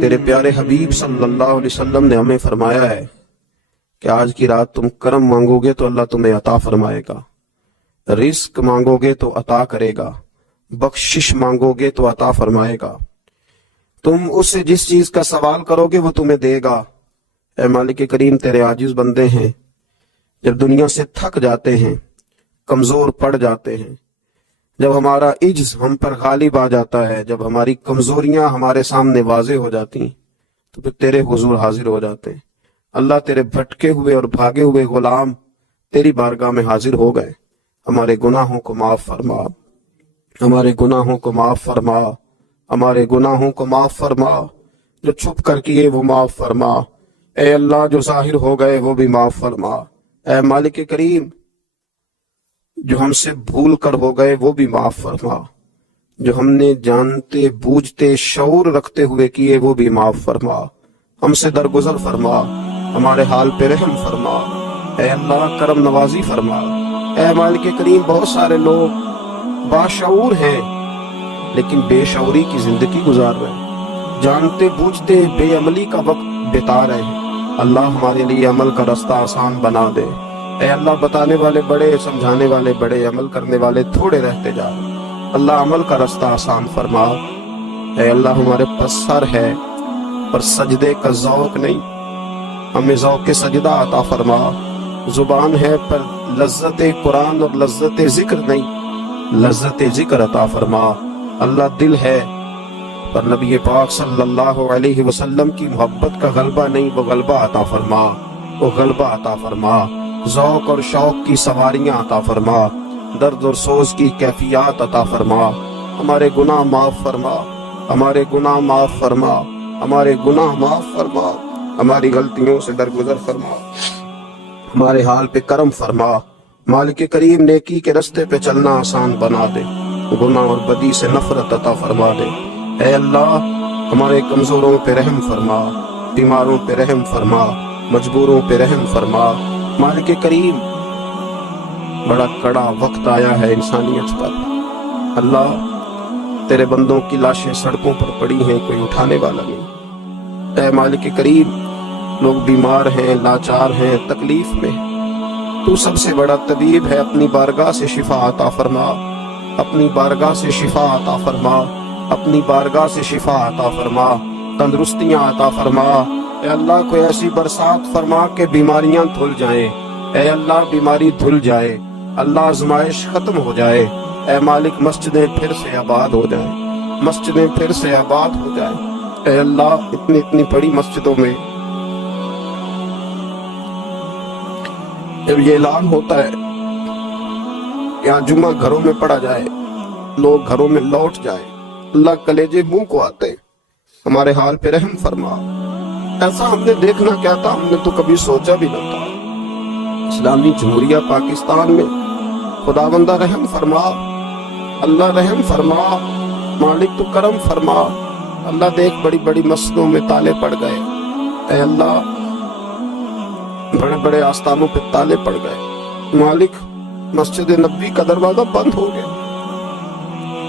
تیرے پیارے حبیب صلی اللہ علیہ وسلم نے ہمیں فرمایا ہے کہ آج کی رات تم کرم مانگو گے تو اللہ تمہیں عطا فرمائے گا، رزق مانگو گے تو عطا کرے گا، بخشش مانگو گے تو عطا فرمائے گا، تم اس سے جس چیز کا سوال کرو گے وہ تمہیں دے گا۔ اے مالک کریم، تیرے عاجز بندے ہیں، جب دنیا سے تھک جاتے ہیں، کمزور پڑ جاتے ہیں، جب ہمارا عجز ہم پر غالب آ جاتا ہے، جب ہماری کمزوریاں ہمارے سامنے واضح ہو جاتی ہیں تو پھر تیرے حضور حاضر ہو جاتے ہیں۔ اللہ، تیرے بھٹکے ہوئے اور بھاگے ہوئے غلام تیری بارگاہ میں حاضر ہو گئے، ہمارے گناہوں کو معاف فرما، ہمارے گناہوں کو معاف فرما، ہمارے گناہوں کو معاف فرما، جو چھپ کر کیے وہ معاف فرما، اے اللہ جو ظاہر ہو گئے وہ بھی معاف فرما۔ اے مالک کریم، جو ہم سے بھول کر ہو گئے وہ بھی معاف فرما، جو ہم نے جانتے بوجھتے شعور رکھتے ہوئے کیے وہ بھی معاف فرما، ہم سے درگزر فرما، ہمارے حال پہ رحم فرما، اے اللہ کرم نوازی فرما۔ اے مالک کریم، بہت سارے لوگ باشعور ہیں لیکن بے شعوری کی زندگی گزار رہے ہیں، جانتے بوجھتے بے عملی کا وقت بتا رہے ہیں۔ اللہ ہمارے لیے عمل کا رستہ آسان بنا دے۔ اے اللہ، بتانے والے بڑے، سمجھانے والے بڑے، عمل کرنے والے تھوڑے رہتے جا رہے۔ اللہ عمل کا رستہ آسان فرما۔ اے اللہ، ہمارے پاس سر ہے پر سجدے کا ذوق نہیں، ہمیں ذوق سجدہ عطا فرما۔ زبان ہے پر لذت قرآن اور لذت ذکر نہیں، لذت ذکر عطا فرما۔ اللہ، دل ہے پر نبی پاک صلی اللہ علیہ وسلم کی محبت کا غلبہ نہیں، وہ غلبہ عطا فرما، وہ غلبہ عطا فرما۔ ذوق اور شوق کی سواریاں عطا فرما، درد اور سوز کی کیفیات عطا فرما۔ ہمارے گناہ معاف فرما، ہمارے گناہ معاف فرما، ہمارے گناہ معاف فرما، ہماری غلطیوں سے درگزر فرما، ہمارے حال پہ کرم فرما۔ مالک کریم، نیکی کے رستے پہ چلنا آسان بنا دے، گناہ اور بدی سے نفرت عطا فرما دے۔ اے اللہ، ہمارے کمزوروں پہ رحم فرما، بیماروں پہ رحم فرما، مجبوروں پہ رحم فرما۔ مالک کریم، بڑا کڑا وقت آیا ہے انسانیت پر۔ اللہ، تیرے بندوں کی لاشیں سڑکوں پر پڑی ہیں، کوئی اٹھانے والا نہیں۔ اے مالک کریم، لوگ بیمار ہیں، لاچار ہیں، تکلیف میں ہیں، تو سب سے بڑا طبیب ہے، اپنی بارگاہ سے شفا عطا فرما، اپنی بارگاہ سے شفا عطا فرما، اپنی بارگاہ سے شفا عطا فرما، تندرستیاں عطا فرما۔ اے اللہ، کوئی ایسی برسات فرما کہ بیماریاں دھل جائیں، اے اللہ بیماری دھل جائے، اللہ آزمائش ختم ہو جائے۔ اے مالک، مسجدیں پھر سے آباد ہو جائیں، مسجدیں پھر سے آباد ہو جائیں۔ اے اللہ، اتنی بڑی مسجدوں میں جب یہ اعلان ہوتا ہے کہ آج جمعہ گھروں میں پڑھا جائے، لوگ گھروں میں لوٹ جائے، اللہ کلیجے منہ کو آتے، ہمارے حال پہ رحم فرما۔ ایسا ہم نے دیکھنا کیا تھا، ہم نے تو کبھی سوچا بھی نہ تھا۔ اسلامی جمہوریہ پاکستان میں خداوندہ رحم فرما، اللہ رحم فرما، مالک تو کرم فرما۔ اللہ، دیکھ بڑی بڑی مسجدوں میں تالے پڑ گئے، اے اللہ بڑے بڑے آستانوں پہ تالے پڑ گئے۔ مالک، مسجد نبوی کا دروازہ بند ہو گیا،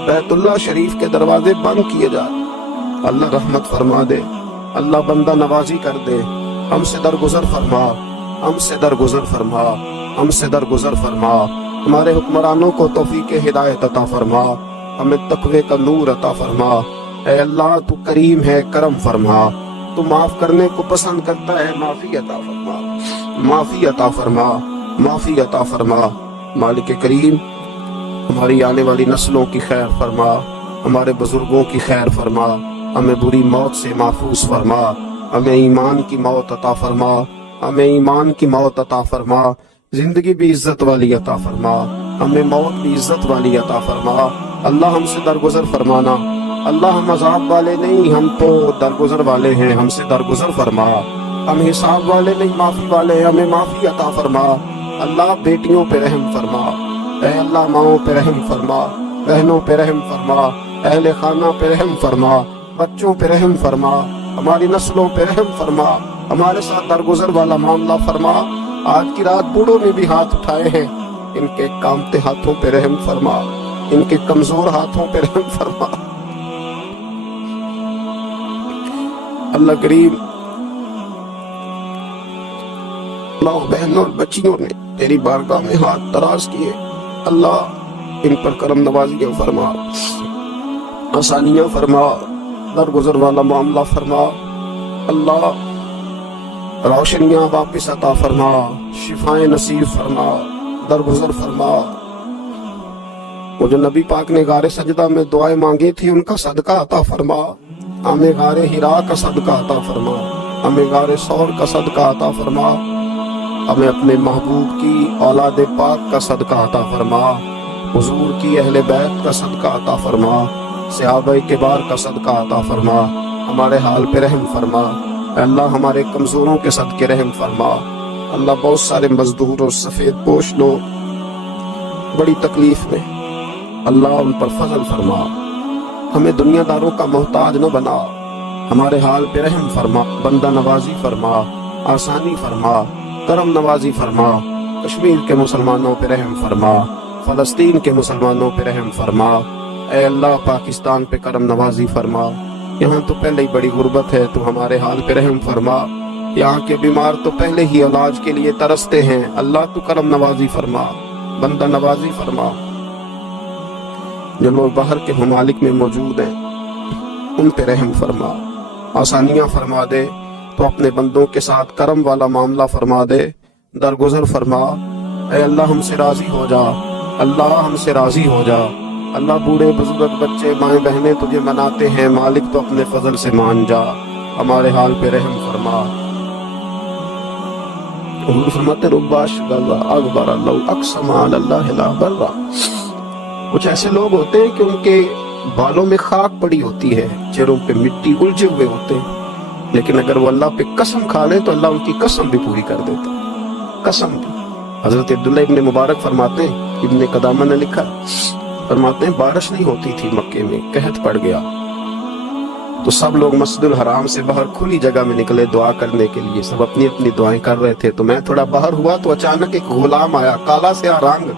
بیت اللہ شریف کے دروازے بند کیے جائے۔ اللہ رحمت فرما دے، اللہ بندہ نوازی کر دے، ہم سے درگزر فرما، ہم سے درگزر فرما، ہم سے درگزر فرما۔ ہمارے حکمرانوں کو توفیق ہدایت عطا فرما، ہمیں تقوی کا نور عطا فرما۔ اے اللہ، تو کریم ہے، کرم فرما، تو معاف کرنے کو پسند کرتا ہے، معافی عطا فرما، معافی عطا فرما، معافی عطا فرما۔ مالک کریم، ہماری آنے والی نسلوں کی خیر فرما، ہمارے بزرگوں کی خیر فرما، ہمیں بری موت سے محفوظ فرما، ہمیں ایمان کی موت عطا فرما، ہمیں ایمان کی موت عطا فرما، زندگی بھی عزت والی عطا فرما، ہمیں موت بھی عزت والی عطا فرما۔ اللہ، ہم سے درگزر فرمانا، اللہ ہم عذاب والے نہیں، ہم تو درگزر والے ہیں، ہم سے درگزر فرما۔ ہم حساب والے نہیں، معافی والے ہیں، ہمیں معافی عطا فرما۔ اللہ، بیٹیوں پہ رحم فرما، اے اللہ ماؤں پہ رحم فرما، بہنوں پہ رحم فرما، اہل خانہ پہ رحم فرما، بچوں پہ رحم فرما، ہماری نسلوں پہ رحم فرما، ہمارے ساتھ درگزر والا معاملہ فرما۔ آج کی رات بوڑھوں نے بھی ہاتھ اٹھائے ہیں، ان کے کامتے ہاتھوں پہ رحم فرما، ان کے کمزور ہاتھوں پہ رحم فرما۔ اللہ کریم ماں بہنوں اور بچیوں نے تیری بارگاہ میں ہاتھ دراز کیے، اللہ ان پر کرم نوازیاں فرما، آسانیاں فرما، درگزر والا معاملہ فرما، اللہ روشنیاں واپس عطا فرما، شفائیں نصیب فرما، درگزر فرما۔ وہ جو نبی پاک نے غار سجدہ میں دعائیں مانگی تھی ان کا صدقہ عطا فرما، ہمیں غار ہرا کا صدقہ عطا فرما، ہمیں غار ثور کا صدقہ عطا فرما، ہمیں اپنے محبوب کی اولاد پاک کا صدقہ عطا فرما، حضور کی اہل بیت کا صدقہ عطا فرما، صحابہ کبار کا صدقہ عطا فرما، ہمارے حال پہ رحم فرما، اے اللہ ہمارے کمزوروں کے صدقے رحم فرما۔ اللہ بہت سارے مزدور اور سفید پوش لوگ بڑی تکلیف میں، اللہ ان پر فضل فرما، ہمیں دنیا داروں کا محتاج نہ بنا، ہمارے حال پہ رحم فرما، بندہ نوازی فرما، آسانی فرما، کرم نوازی فرما، کشمیر کے مسلمانوں پہ رحم فرما، فلسطین کے مسلمانوں پہ رحم فرما، اے اللہ پاکستان پہ کرم نوازی فرما، یہاں تو پہلے ہی بڑی غربت ہے، تو ہمارے حال پہ رحم فرما، یہاں کے بیمار تو پہلے ہی علاج کے لیے ترستے ہیں، اللہ تو کرم نوازی فرما، بندہ نوازی فرما۔ جو لوگ باہر کے ممالک میں موجود ہیں ان پہ رحم فرما، آسانیاں فرما دے، تو اپنے بندوں کے ساتھ کرم والا معاملہ فرما دے، درگزر فرما، اے اللہ ہم سے راضی ہو جا، اللہ ہم سے راضی ہو جا، اللہ بوڑھے بزرگ بچے مائیں بہنیں تجھے مناتے ہیں، مالک تو اپنے فضل سے مان جا، ہمارے حال پہ رحم فرما۔ حضور فرماتے رباش اللہ اکبر اللہ اقسم علی اللہ لا برا، کچھ ایسے لوگ ہوتے ہیں کہ ان کے بالوں میں خاک پڑی ہوتی ہے، چہروں پہ مٹی الجھے ہوئے ہوتے ہیں، لیکن اگر وہ اللہ پہ قسم کھا لے تو اللہ ان کی قسم بھی پوری کر دیتا، قسم بھی۔ حضرت عبداللہ ابن مبارک فرماتے ہیں، ابن قدامہ نے لکھا، فرماتے ہیں بارش نہیں ہوتی تھی مکے میں، قحط پڑ گیا تو سب لوگ مسجد الحرام سے باہر کھلی جگہ میں نکلے دعا کرنے کے لیے، سب اپنی اپنی دعائیں کر رہے تھے، تو میں تھوڑا باہر ہوا تو اچانک ایک غلام آیا، کالا سیاہ رنگ،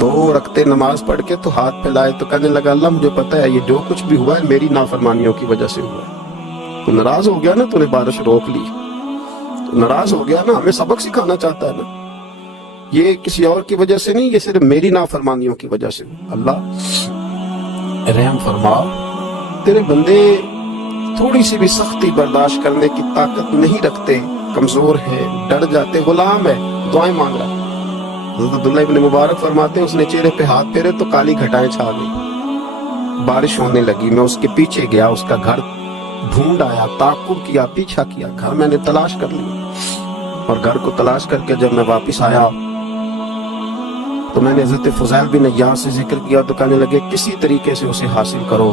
2 رکعتیں نماز پڑھ کے تو ہاتھ پھیلائے تو کہنے لگا اللہ مجھے پتا ہے یہ جو کچھ بھی ہوا ہے میری نافرمانیوں کی وجہ سے ہوا ہے، تو ناراض ہو گیا نا، تو نے بارش روک لی، تو ناراض ہو گیا نا، ہمیں سبق سکھانا چاہتا ہے نا، یہ کسی اور کی وجہ سے نہیں، یہ صرف میری نافرمانیوں کی وجہ سے۔ اللہ رحم فرما، تیرے بندے تھوڑی سی بھی سختی برداشت کرنے کی طاقت نہیں رکھتے، کمزور ہیں، ڈر جاتے، غلام ہے، دعائیں مانگ رہا ہے۔ حضرت عبداللہ ابن مبارک فرماتے ہیں اس نے چہرے پہ ہاتھ پھیرے تو کالی گھٹائیں چھا گئی، بارش ہونے لگی، میں اس کے پیچھے گیا، اس کا گھر ڈھونڈ آیا، تعقب کیا، پیچھا کیا، گھر میں نے تلاش کر لیا، اور گھر کو تلاش کر کے جب میں واپس آیا تو میں نے حضرت فضیل بن عیاض سے ذکر کیا تو کہنے لگے کسی طریقے سے اسے حاصل کرو۔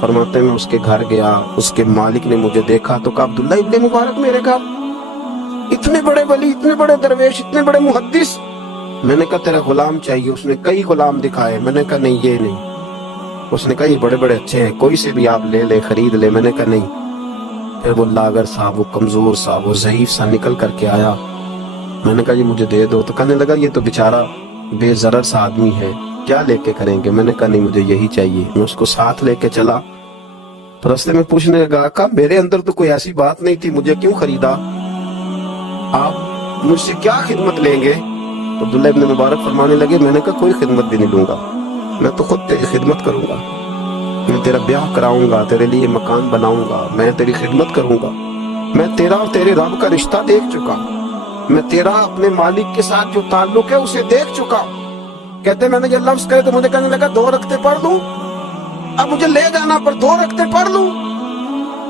فرماتے ہیں میں اس کے گھر گیا، اس کے مالک نے مجھے دیکھا تو کہا عبداللہ ابن مبارک میرے گھر، اتنے بڑے ولی، اتنے بڑے درویش، اتنے بڑے محدث۔ میں نے کہا تیرا غلام چاہیے، اس نے کئی غلام دکھائے، میں نے کہا نہیں یہ نہیں، اس نے کہا یہ بڑے بڑے اچھے ہیں، کوئی سے بھی آپ لے لے، خرید لے، میں نے کہا نہیں۔ پھر وہ لاغر سا، وہ کمزور سا، وہ ضعیف سا نکل کر کے آیا، میں نے کہا یہ مجھے دے دو، تو کہنے لگا یہ تو بیچارہ بے ضرر سا آدمی ہے، کیا لے کے کریں گے؟ میں نے کہا نہیں مجھے یہی چاہیے۔ میں اس کو ساتھ لے کے چلا تو راستے میں پوچھنے لگا آقا میرے اندر تو کوئی ایسی بات نہیں تھی، مجھے کیوں خریدا؟ آپ مجھ سے کیا خدمت لیں گے؟ تو عبداللہ ابن مبارک فرمانے لگے میں نے کہا کوئی خدمت بھی نہیں لوں گا، میں تو خود تیری خدمت کروں گا، میں تیرا بیاہ کراؤں گا، تیرے لیے مکان بناؤں گا، میں تیری خدمت کروں گا، میں تیرا اور تیرے رب کا رشتہ دیکھ چکا، میں تیرا اپنے مالک کے ساتھ جو تعلق ہے اسے دیکھ چکا۔ کہتے میں نے یہ لفظ کہے تو مجھے کہنے لگا 2 رکعتیں پڑھ لوں، اب مجھے لے جانا پر 2 رکعتیں پڑھ لوں؟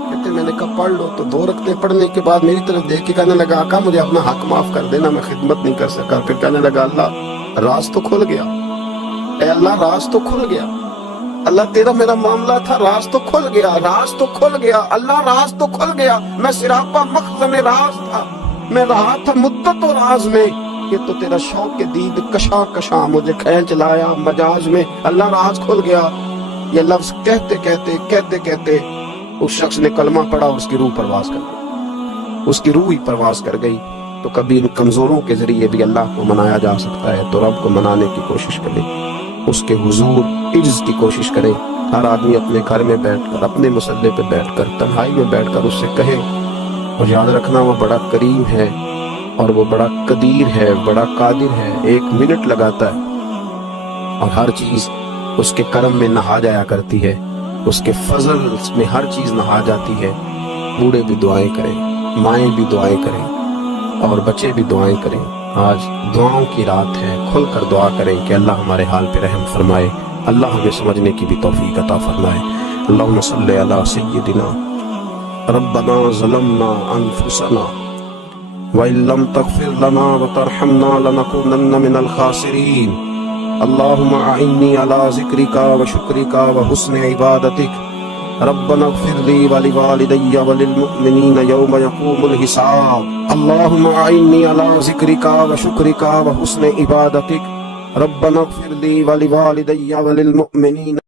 کہتے میں نے کہا پڑھ لو۔ تو 2 رکعتیں پڑھنے کے بعد میری طرف دیکھ کے کہنے لگا آقا مجھے اپنا حق معاف کر دینا، میں خدمت نہیں کر سکا۔ پھر کہنے لگا اللہ راز تو کھل گیا، اے اللہ راز تو کھل گیا، اللہ تیرا میرا معاملہ تھا، راز تو کھل گیا، راز تو کھل گیا، اللہ راز تو کھل گیا، میں سراپا مخزن راز تھا، میں رہا تھا مدت و راز میں، یہ تو تیرا شوق کے دید کشاں کشاں مجھے کھینچ لایا مجاز میں، اللہ راز کھل گیا۔ یہ لفظ کہتے کہتے کہتے کہتے اس شخص نے کلمہ پڑھا، اس کی روح پرواز کر گئی، اس کی روح ہی پرواز کر گئی۔ تو کبھی ان کمزوروں کے ذریعے بھی اللہ کو منایا جا سکتا ہے، تو رب کو منانے کی کوشش کرے، اس کے حضور عجز کی کوشش کرے، ہر آدمی اپنے گھر میں بیٹھ کر، اپنے مصلے پہ بیٹھ کر، تنہائی میں بیٹھ کر اس سے کہے، اور یاد رکھنا وہ بڑا کریم ہے اور وہ بڑا قدیر ہے، بڑا قادر ہے، 1 منٹ لگاتا ہے اور ہر چیز اس کے کرم میں نہا جایا کرتی ہے، اس کے فضل میں ہر چیز نہا جاتی ہے۔ بوڑھے بھی دعائیں کریں، مائیں بھی دعائیں کریں اور بچے بھی دعائیں کریں۔ آج دعاؤں کی رات ہے، کھل کر دعا کریں کہ اللہ ہمارے حال پہ رحم فرمائے، اللہ ہمیں سمجھنے کی بھی توفیق عطا فرمائے۔ اللہم صلی علی سیدنا ربنا ظلمنا انفسنا وَإِن لَّمْ تَغْفِرْ لَنَا وَتَرْحَمْنَا لَنَكُونَنَّ مِنَ الْخَاسِرِينَ اللهم أعني على ذكرك وشكرك وحسن عبادتك ربنا اغفر لي ولوالدي وللمؤمنين يوم يقوم الحساب اللهم أعني على ذكرك وشكرك وحسن عبادتك ربنا اغفر لي ولوالدي وللمؤمنين